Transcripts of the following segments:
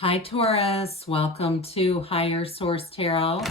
Hi Taurus, welcome to Higher Source Tarot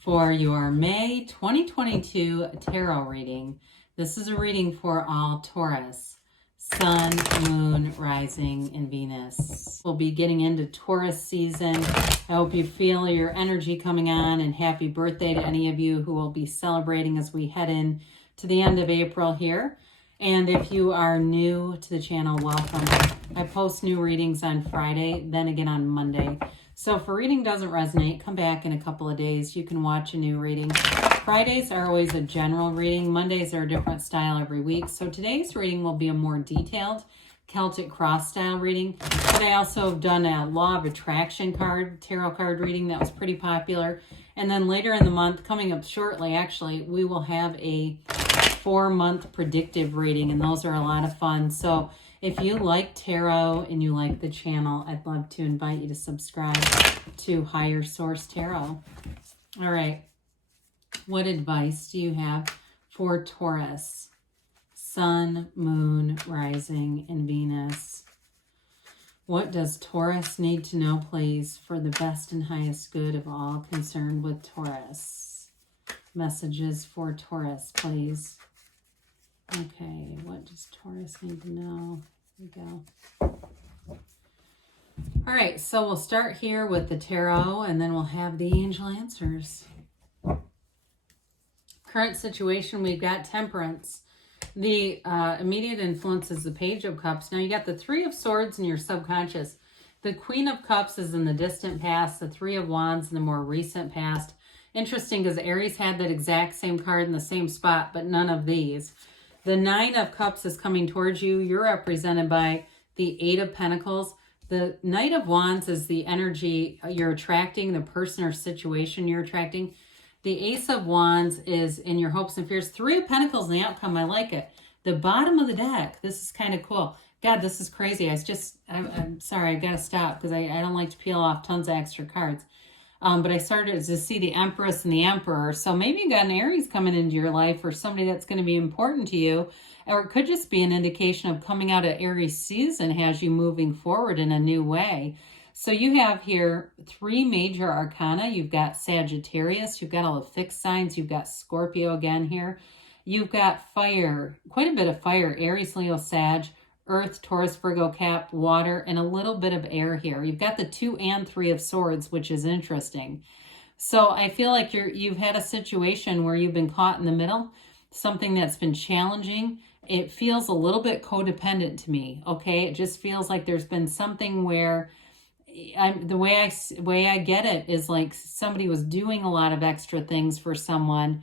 for your May 2022 tarot reading. This is a reading for all Taurus, Sun, Moon, Rising, and Venus. We'll be getting into Taurus season. I hope you feel your energy coming on, and happy birthday to any of you who will be celebrating as we head in to the end of April here. And if you are new to the channel, welcome. I post new readings on Friday, then again on Monday. So if a reading doesn't resonate, come back in a couple of days. You can watch a new reading. Fridays are always a general reading. Mondays are a different style every week. So today's reading will be a more detailed Celtic cross style reading. But I also have done a Law of Attraction tarot card reading that was pretty popular. And then later in the month, coming up shortly actually, we will have a 4-month predictive reading, and those are a lot of fun. So if you like tarot and you like the channel, I'd love to invite you to subscribe to Higher Source Tarot. All right, what advice do you have for Taurus, Sun, Moon, Rising, and Venus? What does Taurus need to know, please, for the best and highest good of all concerned with Taurus? Messages for Taurus, please. Okay, what does Taurus need to know? Here we go. All right, so we'll start here with the tarot, and then we'll have the angel answers. Current situation, we've got Temperance. The immediate influence is the Page of Cups. Now you got the Three of Swords in your subconscious. The Queen of Cups is in the distant past, the Three of Wands in the more recent past. Interesting, because Aries had that exact same card in the same spot, but none of these. The Nine of Cups is coming towards you. You're represented by the Eight of Pentacles. The Knight of Wands is the energy you're attracting, the person or situation you're attracting. The Ace of Wands is in your hopes and fears. Three of Pentacles in the outcome. I like it. The bottom of the deck. This is kind of cool. God, this is crazy. I'm sorry. I've got to stop because I don't like to peel off tons of extra cards. But I started to see the Empress and the Emperor. So maybe you got an Aries coming into your life, or somebody that's going to be important to you. Or it could just be an indication of coming out of Aries season has you moving forward in a new way. So you have here 3 major arcana. You've got Sagittarius. You've got all the fixed signs. You've got Scorpio again here. You've got fire, quite a bit of fire. Aries, Leo, Sag, Earth, Taurus, Virgo, Cap, water, and a little bit of air here. You've got the 2 and 3 of Swords, which is interesting. So I feel like you've had a situation where you've been caught in the middle, something that's been challenging. It feels a little bit codependent to me, okay? It just feels like there's been something where the way I get it is like somebody was doing a lot of extra things for someone,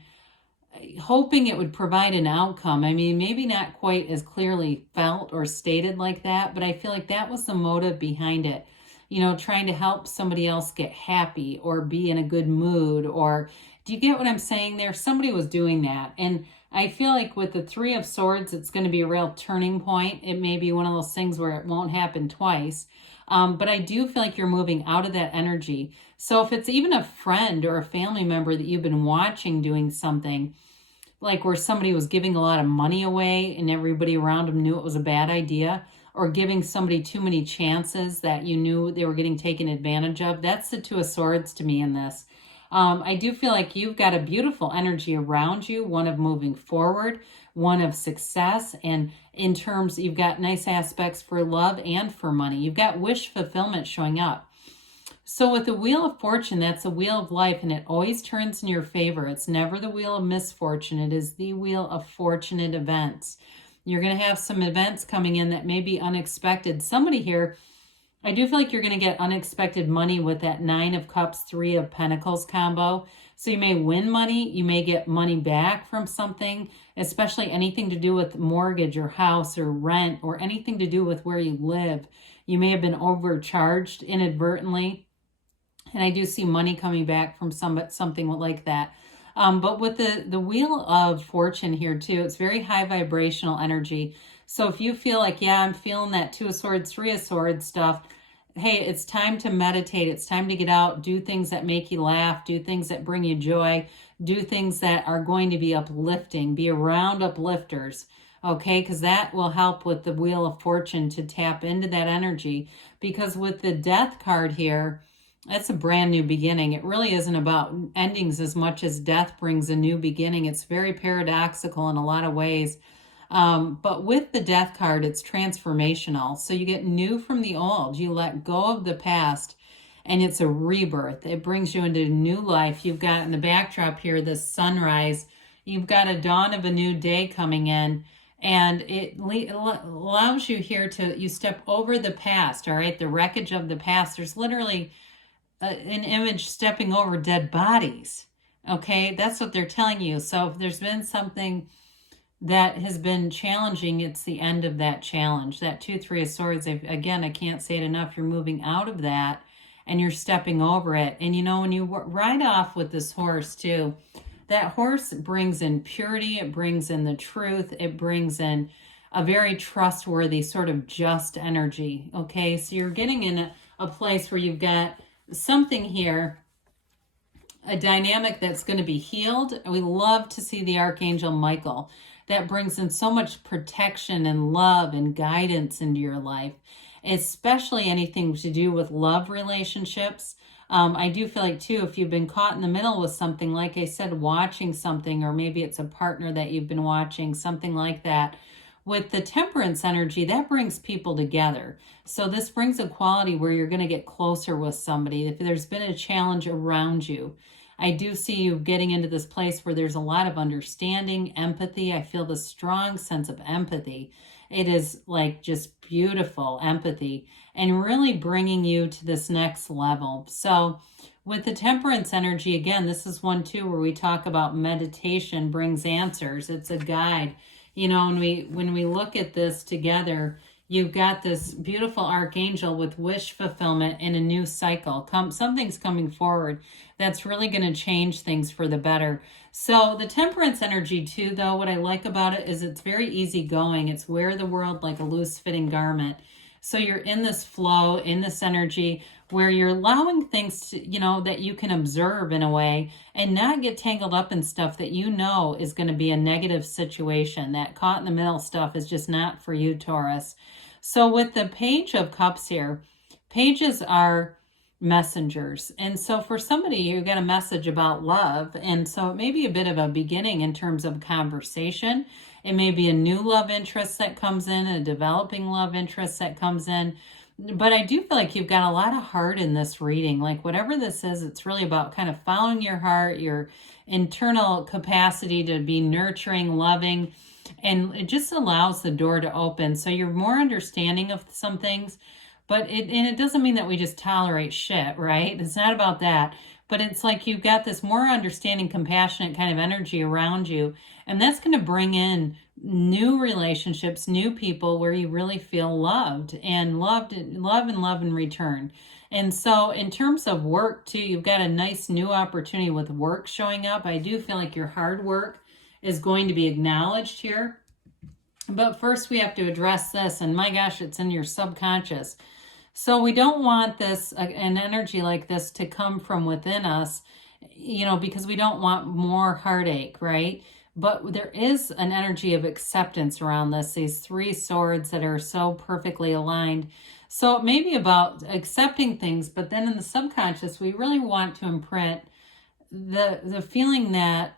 hoping it would provide an outcome. I mean, maybe not quite as clearly felt or stated like that, but I feel like that was the motive behind it. You know, trying to help somebody else get happy or be in a good mood, or do you get what I'm saying there? Somebody was doing that. And I feel like with the 3 of Swords, it's going to be a real turning point. It may be one of those things where it won't happen twice. But I do feel like you're moving out of that energy. So if it's even a friend or a family member that you've been watching doing something, like where somebody was giving a lot of money away and everybody around them knew it was a bad idea, or giving somebody too many chances that you knew they were getting taken advantage of, that's the 2 of Swords to me in this. I do feel like you've got a beautiful energy around you, one of moving forward, one of success, and in terms, you've got nice aspects for love and for money. You've got wish fulfillment showing up. So with the Wheel of Fortune, that's a wheel of life, and it always turns in your favor. It's never the wheel of misfortune. It is the wheel of fortunate events. You're going to have some events coming in that may be unexpected. Somebody here, I do feel like you're going to get unexpected money with that 9 of Cups, 3 of Pentacles combo. So you may win money. You may get money back from something, especially anything to do with mortgage or house or rent or anything to do with where you live. You may have been overcharged inadvertently. And I do see money coming back from something like that. But with the Wheel of Fortune here too, it's very high vibrational energy. So if you feel like, yeah, I'm feeling that 2 of Swords, 3 of Swords stuff, hey, it's time to meditate. It's time to get out, do things that make you laugh, do things that bring you joy, do things that are going to be uplifting, be around uplifters. okay? Because that will help with the Wheel of Fortune to tap into that energy. Because with the Death card here, that's a brand new beginning. It really isn't about endings as much as death brings a new beginning. It's very paradoxical in a lot of ways. But with the Death card, it's transformational. So you get new from the old. You let go of the past, and it's a rebirth. It brings you into new life. You've got in the backdrop here this sunrise. You've got a dawn of a new day coming in, and it allows you here to, you step over the past, all right? The wreckage of the past. There's literally an image stepping over dead bodies, okay? That's what they're telling you. So if there's been something that has been challenging, it's the end of that challenge. That 2, 3 of Swords, again, I can't say it enough. You're moving out of that and you're stepping over it. And you know, when you ride off with this horse too, that horse brings in purity, it brings in the truth, it brings in a very trustworthy sort of just energy, okay? So you're getting in a place where you've got something here, a dynamic that's going to be healed. We love to see the Archangel Michael. That brings in so much protection and love and guidance into your life, especially anything to do with love relationships. I do feel like too, if you've been caught in the middle with something, like I said, watching something, or maybe it's a partner that you've been watching, something like that. With the Temperance energy, that brings people together. So this brings a quality where you're going to get closer with somebody. If there's been a challenge around you, I do see you getting into this place where there's a lot of understanding, empathy. I feel the strong sense of empathy. It is like just beautiful empathy and really bringing you to this next level. So with the Temperance energy, again, this is one too where we talk about meditation brings answers. It's a guide. You know, when we look at this together, you've got this beautiful archangel with wish fulfillment in a new cycle. Something's coming forward that's really going to change things for the better. So the Temperance energy too, though, what I like about it is it's very easygoing. It's wear the world like a loose fitting garment. So you're in this flow, in this energy where you're allowing things to, you know, that you can observe in a way and not get tangled up in stuff that you know is going to be a negative situation. That caught in the middle stuff is just not for you, Taurus. So with the Page of Cups here, pages are messengers. And so for somebody, you got a message about love. And so it may be a bit of a beginning in terms of conversation. It may be a new love interest that comes in, a developing love interest that comes in. But I do feel like you've got a lot of heart in this reading. Like whatever this is, it's really about kind of following your heart, your internal capacity to be nurturing, loving, and it just allows the door to open. So you're more understanding of some things, but it doesn't mean that we just tolerate shit, right? It's not about that. But it's like you've got this more understanding, compassionate kind of energy around you. And that's going to bring in new relationships, new people where you really feel loved and love in return. And so in terms of work too, you've got a nice new opportunity with work showing up. I do feel like your hard work is going to be acknowledged here. But first we have to address this, and my gosh, it's in your subconscious. So we don't want this, an energy like this to come from within us, you know, because we don't want more heartache, right? But there is an energy of acceptance around this, these 3 swords that are so perfectly aligned. So it may be about accepting things, but then in the subconscious, we really want to imprint the feeling that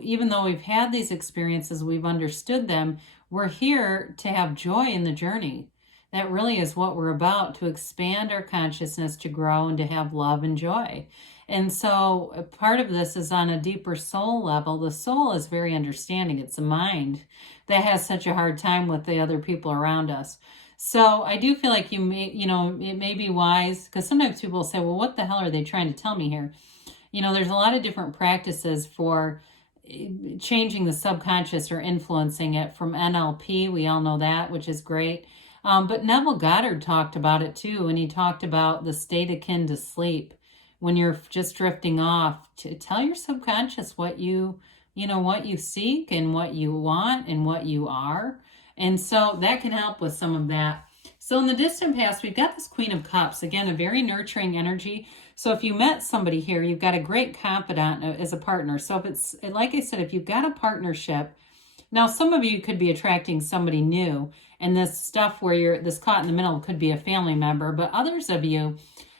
even though we've had these experiences, we've understood them, we're here to have joy in the journey. That really is what we're about, to expand our consciousness, to grow, and to have love and joy. And so part of this is on a deeper soul level. The soul is very understanding. It's a mind that has such a hard time with the other people around us. So I do feel like it may be wise, because sometimes people will say, well, what the hell are they trying to tell me here? You know, there's a lot of different practices for changing the subconscious or influencing it, from NLP. We all know that, which is great. But Neville Goddard talked about it too, and he talked about the state akin to sleep, when you're just drifting off, to tell your subconscious what you seek and what you want and what you are. And so that can help with some of that. So in the distant past, we've got this Queen of Cups, again, a very nurturing energy. So if you met somebody here, you've got a great confidant as a partner. So if it's, like I said, if you've got a partnership, Now, some of you could be attracting somebody new, and this stuff where you're this caught in the middle could be a family member, but others of you,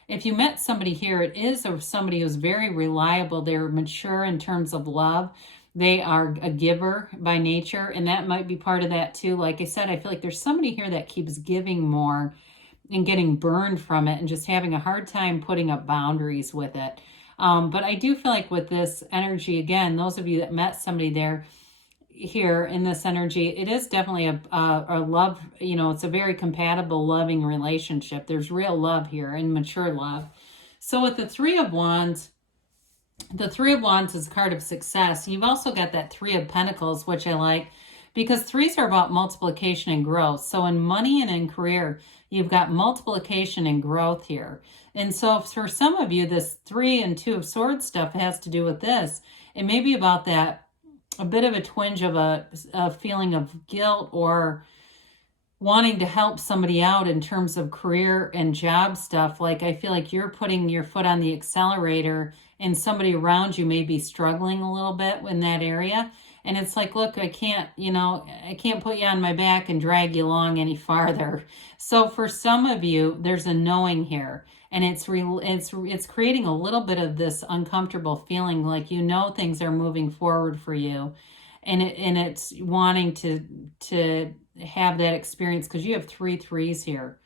if you met somebody here, it is somebody who's very reliable. They're mature in terms of love. They are a giver by nature, and that might be part of that too. Like I said, I feel like there's somebody here that keeps giving more and getting burned from it and just having a hard time putting up boundaries with it. But I do feel like with this energy, again, those of you that met somebody there, here in this energy, it is definitely a love, you know, it's a very compatible, loving relationship. There's real love here and mature love. So with the Three of Wands, the Three of Wands is a card of success. You've also got that Three of Pentacles, which I like, because threes are about multiplication and growth. So in money and in career, you've got multiplication and growth here. And so for some of you, this 3 and 2 of Swords stuff has to do with this. It may be about that, a bit of a twinge of a feeling of guilt or wanting to help somebody out in terms of career and job stuff. Like I feel like you're putting your foot on the accelerator and somebody around you may be struggling a little bit in that area. And it's like, look, I can't put you on my back and drag you along any farther. So for some of you, there's a knowing here. And it's creating a little bit of this uncomfortable feeling, like you know things are moving forward for you, and it's wanting to have that experience because you have 3 threes here,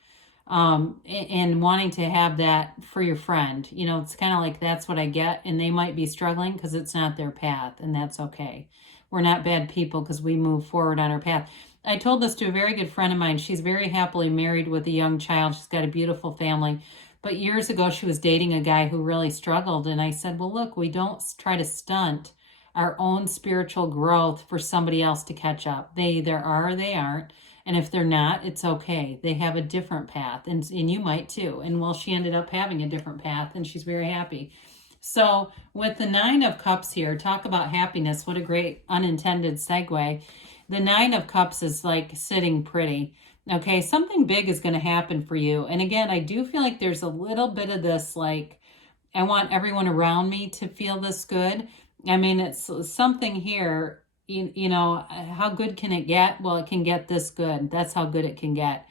and wanting to have that for your friend. You know, it's kind of like that's what I get, and they might be struggling because it's not their path, and that's okay. We're not bad people because we move forward on our path. I told this to a very good friend of mine. She's very happily married with a young child. She's got a beautiful family. But years ago, she was dating a guy who really struggled. And I said, well, look, we don't try to stunt our own spiritual growth for somebody else to catch up. They either are or they aren't. And if they're not, it's okay. They have a different path. And you might too. And well, she ended up having a different path and she's very happy. So with the 9 of Cups here, talk about happiness. What a great unintended segue. The 9 of Cups is like sitting pretty. Okay, something big is going to happen for you. And again, I do feel like there's a little bit of this, like, I want everyone around me to feel this good. I mean, it's something here, you know, how good can it get? Well, it can get this good. That's how good it can get.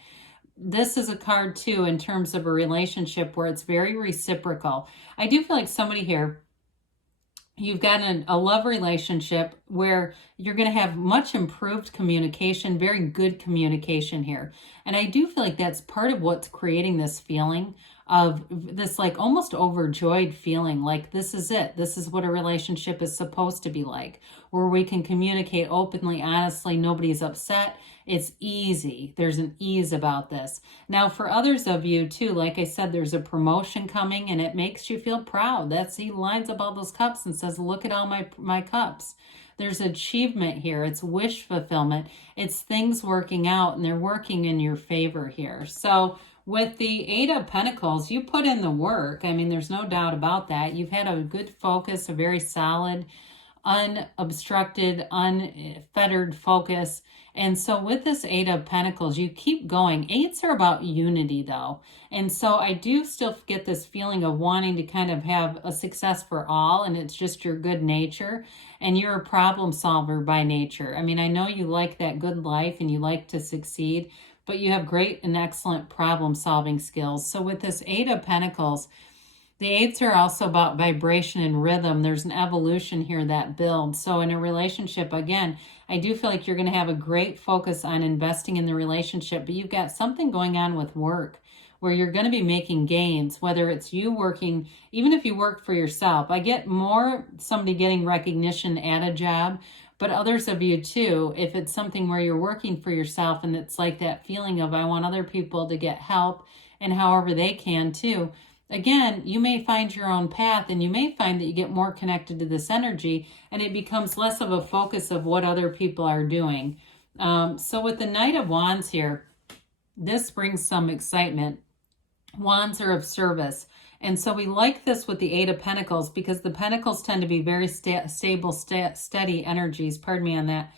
This is a card, too, in terms of a relationship where it's very reciprocal. I do feel like somebody here, you've got a love relationship where you're going to have much improved communication, very good communication here. And I do feel like that's part of what's creating this feeling of this like almost overjoyed feeling, like this is it. This is what a relationship is supposed to be like, where we can communicate openly, honestly, nobody's upset. It's easy. There's an ease about this. Now, for others of you too, like I said, there's a promotion coming and it makes you feel proud. He lines up all those cups and says, look at all my cups. There's achievement here. It's wish fulfillment. It's things working out and they're working in your favor here. So with the 8 of Pentacles, you put in the work. I mean, there's no doubt about that. You've had a good focus, a very solid, unobstructed, unfettered focus. And so with this 8 of Pentacles, you keep going. 8s are about unity, though. And so I do still get this feeling of wanting to kind of have a success for all, and it's just your good nature. And you're a problem solver by nature. I mean, I know you like that good life and you like to succeed, but you have great and excellent problem solving skills. So with this 8 of Pentacles, the 8s are also about vibration and rhythm. There's an evolution here that builds. So in a relationship, again, I do feel like you're going to have a great focus on investing in the relationship, but you've got something going on with work where you're going to be making gains, whether it's you working, even if you work for yourself. I get more somebody getting recognition at a job, but others of you too, if it's something where you're working for yourself and it's like that feeling of I want other people to get help and however they can too. Again, you may find your own path and you may find that you get more connected to this energy and it becomes less of a focus of what other people are doing. So with the Knight of Wands here, this brings some excitement. Wands are of service. And so we like this with the 8 of Pentacles because the Pentacles tend to be very stable, steady energies. Pardon me on that.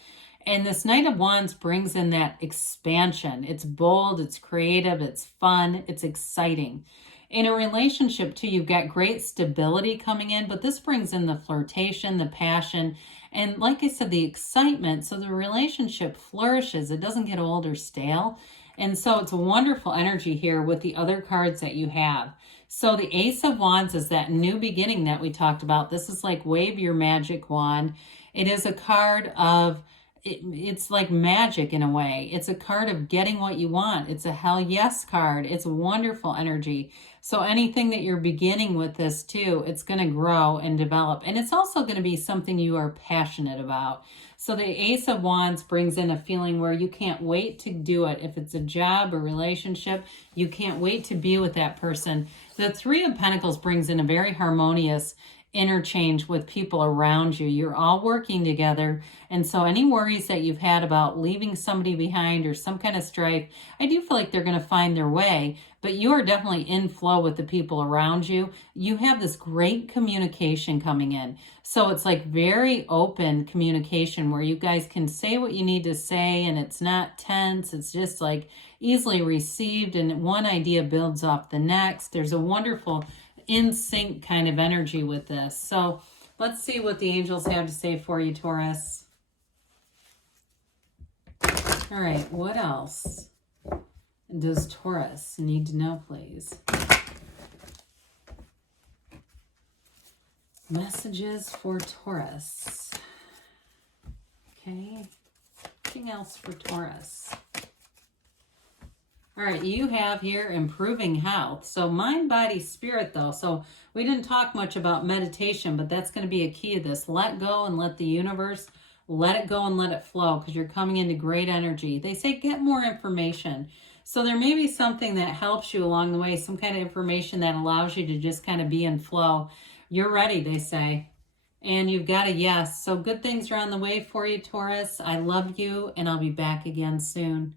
And this Knight of Wands brings in that expansion. It's bold, it's creative, it's fun, it's exciting. In a relationship too, you've got great stability coming in, but this brings in the flirtation, the passion, and like I said, the excitement. So the relationship flourishes. It doesn't get old or stale. And so it's a wonderful energy here with the other cards that you have. So the Ace of Wands is that new beginning that we talked about. This is like wave your magic wand. It is a card of, it's like magic in a way. It's a card of getting what you want. It's a hell yes card. It's a wonderful energy. So anything that you're beginning with this too, it's going to grow and develop. And it's also going to be something you are passionate about. So the Ace of Wands brings in a feeling where you can't wait to do it. If it's a job or relationship, you can't wait to be with that person. The Three of Pentacles brings in a very harmonious interchange with people around you. You're all working together. And so any worries that you've had about leaving somebody behind or some kind of strife, I do feel like they're going to find their way, but you are definitely in flow with the people around you. You have this great communication coming in. So it's like very open communication where you guys can say what you need to say and it's not tense. It's just like easily received and one idea builds off the next. There's a wonderful in sync kind of energy with this. So let's see what the angels have to say for you, Taurus. All right, what else does Taurus need to know, please? Messages for Taurus. Okay, anything else for Taurus? All right, you have here improving health. So mind, body, spirit though. So we didn't talk much about meditation, but that's going to be a key to this. Let go and let the universe, let it go and let it flow because you're coming into great energy. They say get more information. So there may be something that helps you along the way, some kind of information that allows you to just kind of be in flow. You're ready, they say. And you've got a yes. So good things are on the way for you, Taurus. I love you, and I'll be back again soon.